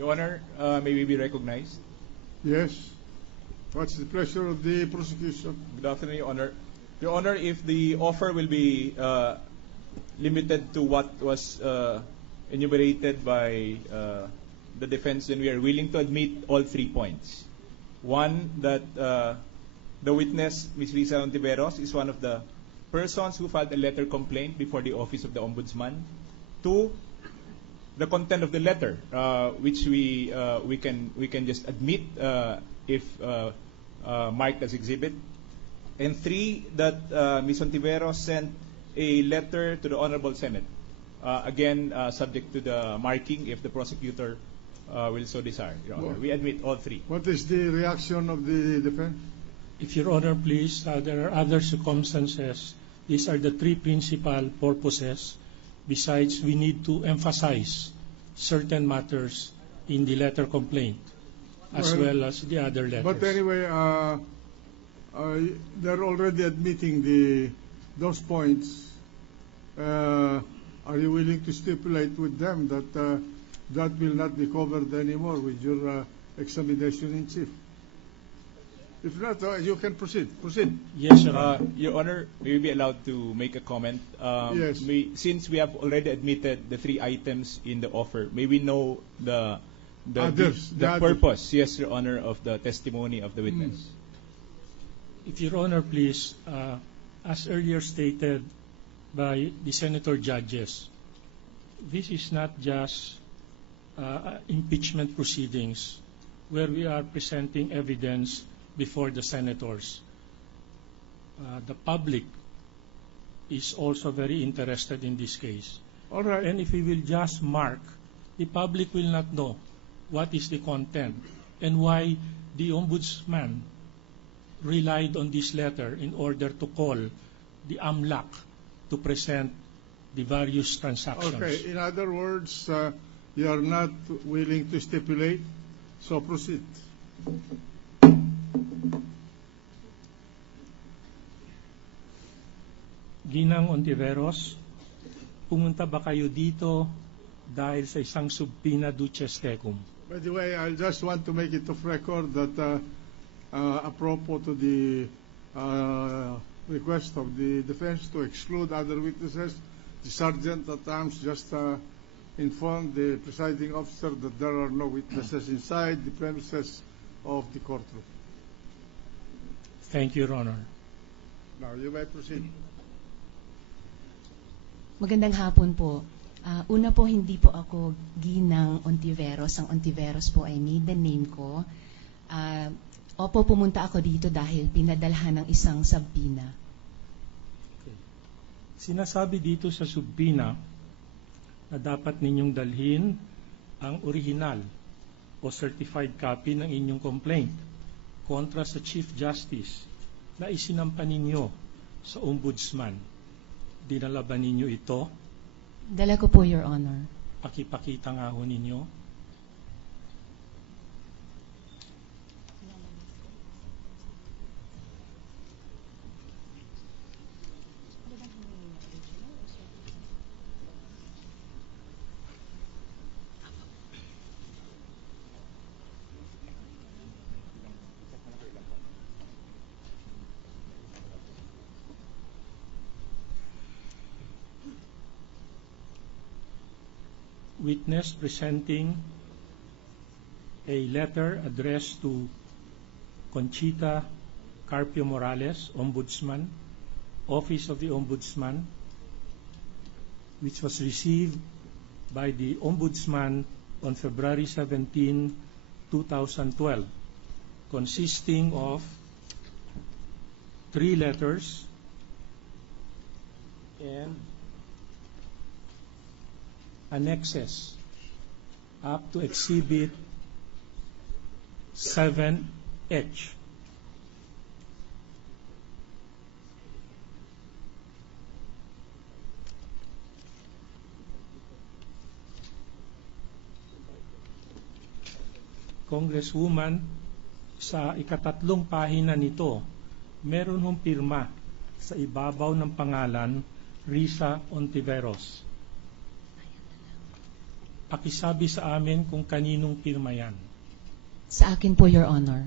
Your Honor, may we be recognized? Yes. What's the pleasure of the prosecution? Good afternoon, Your Honor. Your Honor, if the offer will be limited to what was enumerated by the defense, then we are willing to admit all 3 points. One, that the witness, Ms. Risa Ontiveros, is one of the persons who filed a letter complaint before the Office of the Ombudsman. Two, the content of the letter, which we can just admit if marked as exhibit. And three, that Ms. Ontiveros sent a letter to the Honorable Senate, again subject to the marking if the prosecutor will so desire. Your Honor, we admit all 3. What is the reaction of the defense? If Your Honor, please, there are other circumstances. These are the 3 principal purposes. Besides, we need to emphasize certain matters in the letter complaint, as well as the other letters. But anyway, they're already admitting those points. Are you willing to stipulate with them that that will not be covered anymore with your examination in chief? If not, you can proceed. Proceed. Yes, Your Honor. Your Honor, may we be allowed to make a comment? Yes. Since we have already admitted the 3 items in the offer, may we know the purpose, yes, Your Honor, of the testimony of the witness? If Your Honor, please, as earlier stated by the senator judges, this is not just impeachment proceedings where we are presenting evidence before the senators. The public is also very interested in this case. All right. And if we will just mark, the public will not know what is the content and why the ombudsman relied on this letter in order to call the AMLAC to present the various transactions. Okay. In other words, you are not willing to stipulate, so proceed. Ginang Ontiveros, pumunta ba kayo dito dahil sa isang subpoena duces tecum? By the way, I just want to make it of record that apropos to the request of the defense to exclude other witnesses, the sergeant at arms just informed the presiding officer that there are no witnesses inside the premises of the courtroom. Thank you, Your Honor. Now, you may proceed. Magandang hapon po. Una po, hindi po ako Ginang Ontiveros. Ang Ontiveros po ay maiden name ko. Opo, pumunta ako dito dahil pinadalhan ng isang subpoena. Okay. Sinasabi dito sa subpoena na dapat ninyong dalhin ang original o certified copy ng inyong complaint kontra sa Chief Justice na isinampa ninyo sa Ombudsman. Dinala ba ninyo ito? Dala ko po, Your Honor. Pakipakita nga ho ninyo. Witness presenting a letter addressed to Conchita Carpio Morales, Ombudsman, Office of the Ombudsman, which was received by the Ombudsman on February 17, 2012, consisting of 3 letters and annexes up to Exhibit 7H. Congresswoman, sa ikatatlong pahina nito, meron hong pirma sa ibabaw ng pangalan Risa Ontiveros. pakisabi sa amin kung kaninong pirma yan. Sa akin po, Your Honor.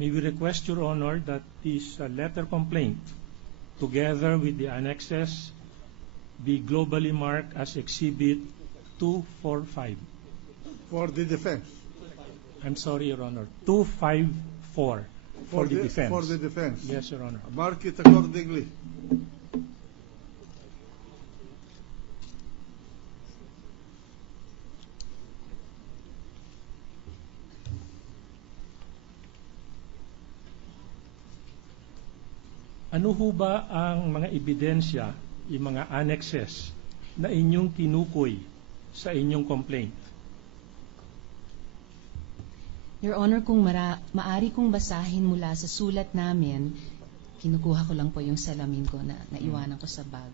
May we request, Your Honor, that this letter complaint, together with the annexes, be globally marked as Exhibit 245. For the defense. I'm sorry, Your Honor, 254 for the defense. For the defense. Yes, Your Honor. Mark it accordingly. Ano ho ba ang mga ebidensya, yung mga annexes na inyong tinukoy sa inyong complaint? Your Honor, kung maari kong basahin mula sa sulat namin, kinukuha ko lang po yung salamin ko na naiwanan ko sa bag.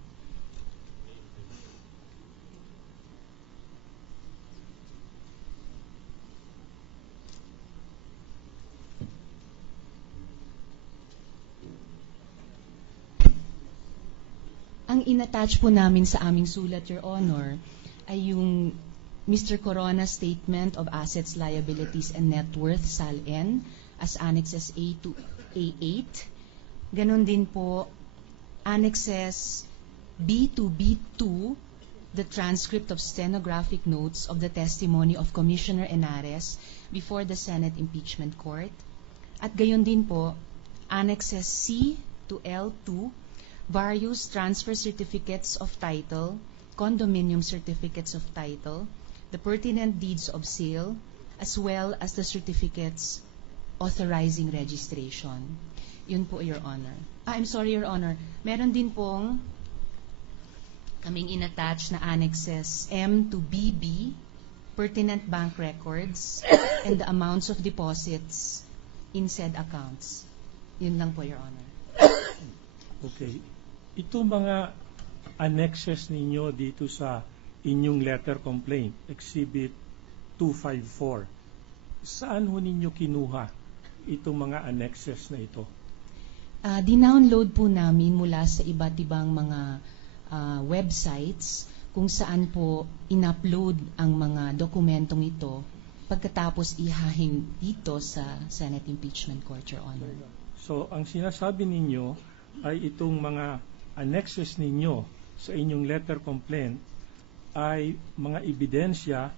Ang inattach po namin sa aming sulat, Your Honor, ay yung Mr. Corona's Statement of Assets, Liabilities, and Net Worth, SAL-N, as Annexes A to A8. Ganon din po, Annexes B to B2, the transcript of stenographic notes of the testimony of Commissioner Henares before the Senate Impeachment Court. At gayon din po, Annexes C to L2, various transfer certificates of title, condominium certificates of title, the pertinent deeds of sale, as well as the certificates authorizing registration. Yun po, Your Honor. I'm sorry, Your Honor. Meron din pong kaming inattach na annexes M to BB, pertinent bank records, and the amounts of deposits in said accounts. Yun lang po, Your Honor. Okay. Ito mga annexes ninyo dito sa inyong letter complaint, Exhibit 254, saan ho ninyo kinuha itong mga annexes na ito? Dinownload po namin mula sa iba't ibang mga websites kung saan po in-upload ang mga dokumentong ito pagkatapos ihahin dito sa Senate Impeachment Court, Your Honor. So, ang sinasabi ninyo ay itong mga annexes ninyo sa inyong letter complaint ay mga ebidensya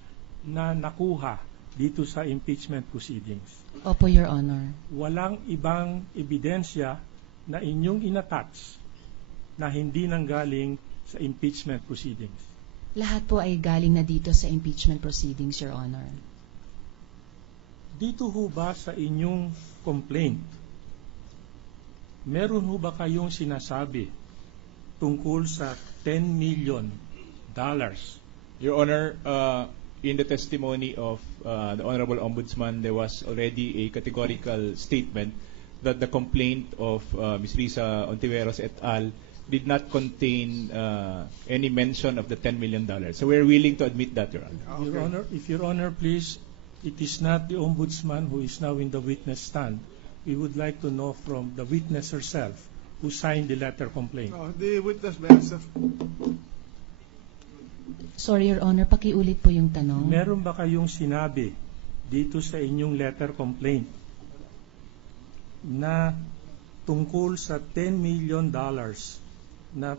na nakuha dito sa impeachment proceedings. Opo, Your Honor. Walang ibang ebidensya na inyong inattach na hindi nanggaling sa impeachment proceedings. Lahat po ay galing na dito sa impeachment proceedings, Your Honor. Dito ho ba sa inyong complaint, meron ho ba kayong sinasabi tungkol sa $10 million? Your Honor, in the testimony of the Honorable Ombudsman, there was already a categorical statement that the complaint of Ms. Risa Ontiveros et al. Did not contain any mention of the $10 million. So we're willing to admit that, Your Honor. Okay. Your Honor, if Your Honor, please, it is not the Ombudsman who is now in the witness stand. We would like to know from the witness herself who signed the letter complaint. The witness may answer. Sorry, Your Honor, pakiulit po yung tanong. Meron ba kayong sinabi dito sa inyong letter complaint na tungkol sa $10 million na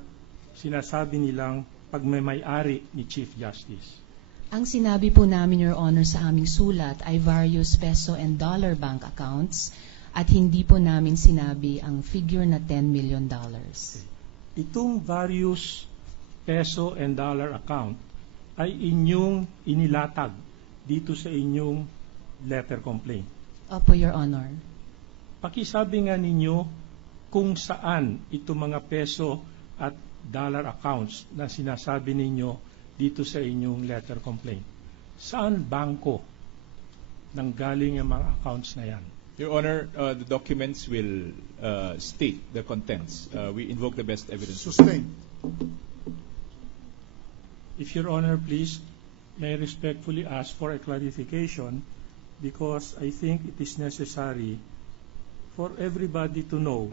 sinasabi nilang pagmamay-ari ni Chief Justice? Ang sinabi po namin, Your Honor, sa aming sulat ay various peso and dollar bank accounts at hindi po namin sinabi ang figure na $10 million. Itong various peso and dollar account ay inyong inilatag dito sa inyong letter complaint. Opo, Your Honor. Pakisabi nga ninyo kung saan itong mga peso at dollar accounts na sinasabi ninyo dito sa inyong letter complaint. Saan bangko nanggaling ang mga accounts na yan? Your Honor, the documents will state the contents. We invoke the best evidence. Sustained. If Your Honor, please, may I respectfully ask for a clarification because I think it is necessary for everybody to know